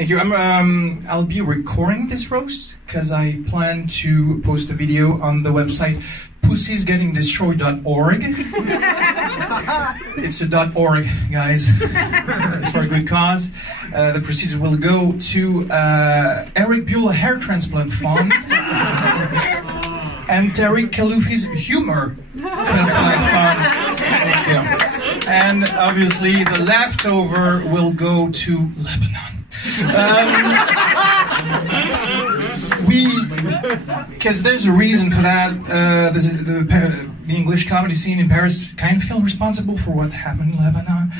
Thank you. I'll be recording this roast because I plan to post a video on the website pussiesgettingdestroyed.org. It's a .org, guys. It's for a good cause. The proceeds will go to Eric Buell Hair Transplant Fund and Tariq Kaloufi's Humor Transplant Fund. Thank you. And obviously the leftover will go to Lebanon. Because there's a reason for that. The English comedy scene in Paris kind of feel responsible for what happened in Lebanon.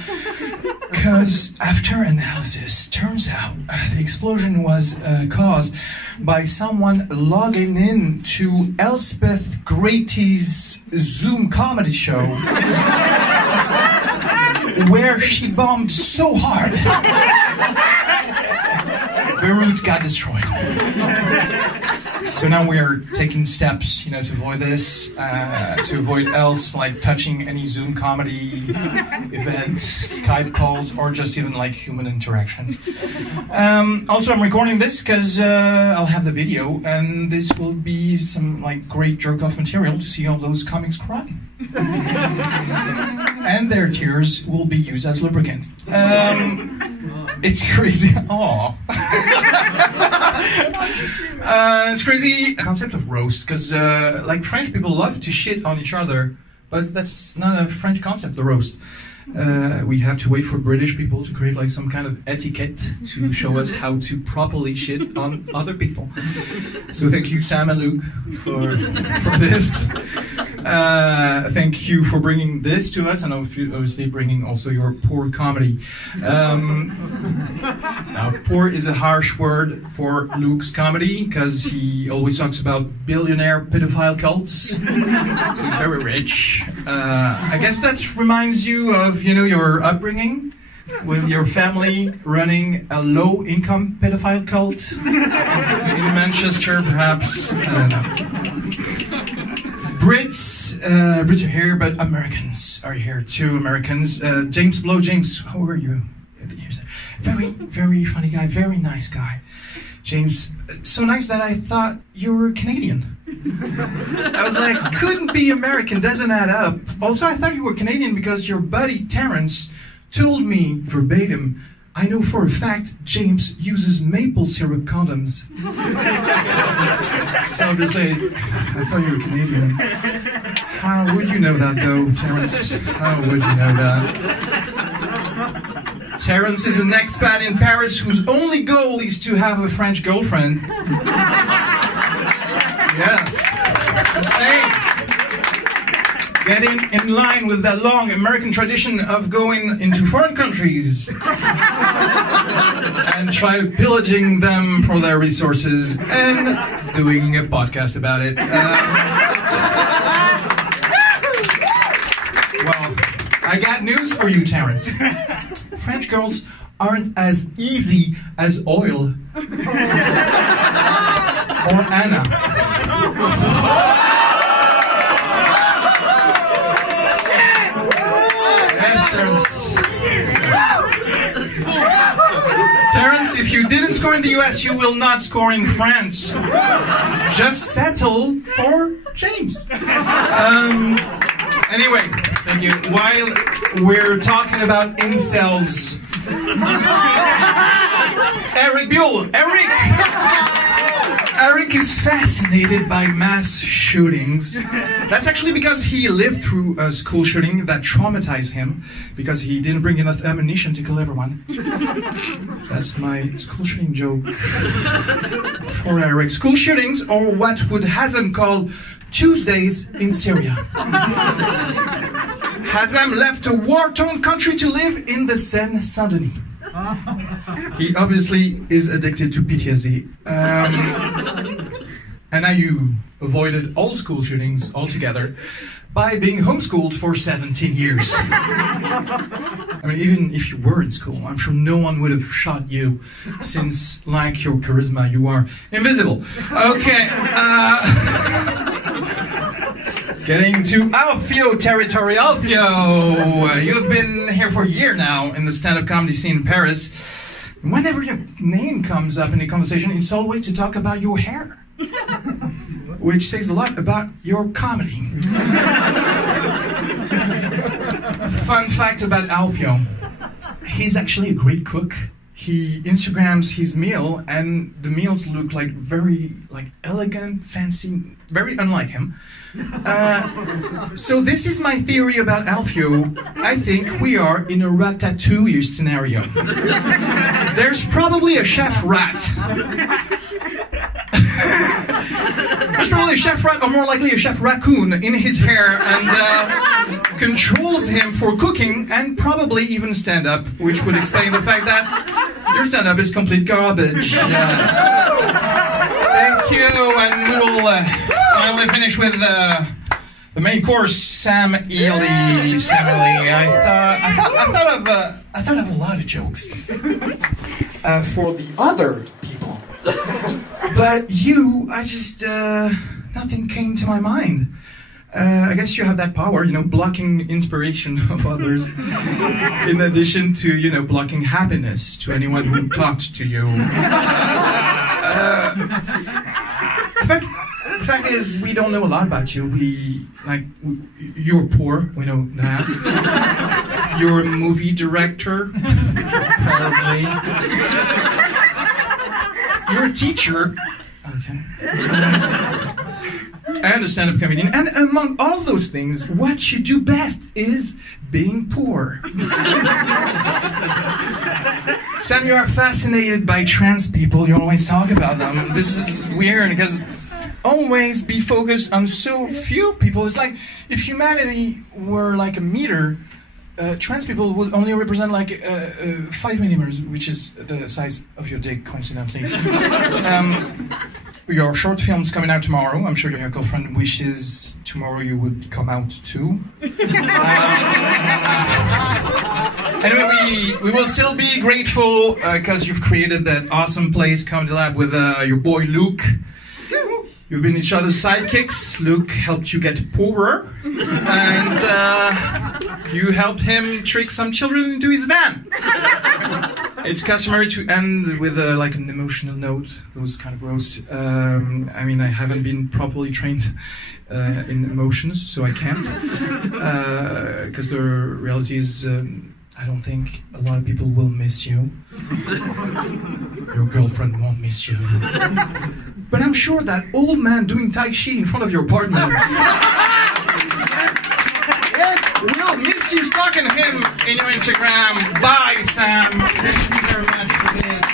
Because after analysis, turns out the explosion was caused by someone logging in to Elspeth Grady's Zoom comedy show, where she bombed so hard, Beirut got destroyed. So now we are taking steps, to avoid this, to avoid else like touching any Zoom comedy event, Skype calls, or just even like human interaction. Also, I'm recording this because I'll have the video, and this will be some like great jerk-off material to see all those comics cry. And their tears will be used as lubricant. It's crazy. Aww. It's crazy concept of roast, because like French people love to shit on each other, but that's not a French concept, the roast. We have to wait for British people to create like some kind of etiquette to show us how to properly shit on other people. So thank you, Sam and Luke, for this. Thank you for bringing this to us, and obviously bringing also your poor comedy. Now, poor is a harsh word for Luke's comedy, because he always talks about billionaire pedophile cults. So he's very rich. I guess that reminds you of, your upbringing, with your family running a low-income pedophile cult in Manchester, perhaps. I don't know. Brits are here, but Americans are here too. Americans. James Blow. James, how are you? Very, very funny guy. Very nice guy. James, so nice that I thought you were Canadian. I was like, couldn't be American, doesn't add up. Also, I thought you were Canadian because your buddy Terrence told me verbatim, I know for a fact James uses maple syrup condoms. So obviously, I thought you were Canadian. How would you know that though, Terrence? How would you know that? Terrence is an expat in Paris whose only goal is to have a French girlfriend. Yes. Insane. Getting in line with that long American tradition of going into foreign countries and try pillaging them for their resources and doing a podcast about it. Well, I got news for you, Terrence. French girls aren't as easy as oil or Anna. Yes, Terrence. Terrence, if you didn't score in the US, you will not score in France. Just settle for James. Anyway, thank you. While we're talking about incels, Eric Buell. Eric is fascinated by mass shootings. That's actually because he lived through a school shooting that traumatized him, because he didn't bring enough ammunition to kill everyone. That's my school shooting joke for Eric. School shootings, or what would Hazem call Tuesdays in Syria. Hazem left a war-torn country to live in the Seine-Saint-Denis. He obviously is addicted to PTSD. And now you avoided all school shootings altogether by being homeschooled for 17 years. I mean, even if you were in school, I'm sure no one would have shot you, since, like your charisma, you are invisible. Okay. Getting to Alfio territory. Alfio, you've been here for a year now in the stand-up comedy scene in Paris. Whenever your name comes up in a conversation, it's always to talk about your hair, which says a lot about your comedy. Fun fact about Alfio. He's actually a great cook. He Instagrams his meal, and the meals look like very elegant, fancy, very unlike him. So this is my theory about Alfio. I think we are in a ratatouille scenario. There's probably a chef rat. There's probably a chef rat, or more likely a chef raccoon, in his hair and controls him for cooking and probably even stand-up, which would explain the fact that your stand-up is complete garbage. Thank you, and we will finally finish with the main course, Sam Ely. Sam Ely. I thought of a lot of jokes for the other people. But you, nothing came to my mind. I guess you have that power, blocking inspiration of others, in addition to, blocking happiness to anyone who talks to you. The fact is, we don't know a lot about you. You're poor, we know that. You're a movie director, probably. You're a teacher. Okay. And a stand-up comedian. And among all those things, what you do best is being poor. Sam, you are fascinated by trans people. You always talk about them. This is weird because always be focused on so few people. It's like if humanity were like a meter, trans people would only represent 5 millimeters, which is the size of your dick, coincidentally. Your short film's coming out tomorrow. I'm sure your girlfriend wishes tomorrow you would come out too. Anyway, we will still be grateful because you've created that awesome place, Comedy Lab, with your boy Luke. You've been each other's sidekicks. Luke helped you get poorer, and you helped him trick some children into his van. It's customary to end with an emotional note, those kind of roasts. I haven't been properly trained in emotions, so I can't. Because the reality is, I don't think a lot of people will miss you. Your girlfriend won't miss you. But I'm sure that old man doing Tai Chi in front of your partner will miss you stalking him in your Instagram. Bye, Sam. Thank you very much for this.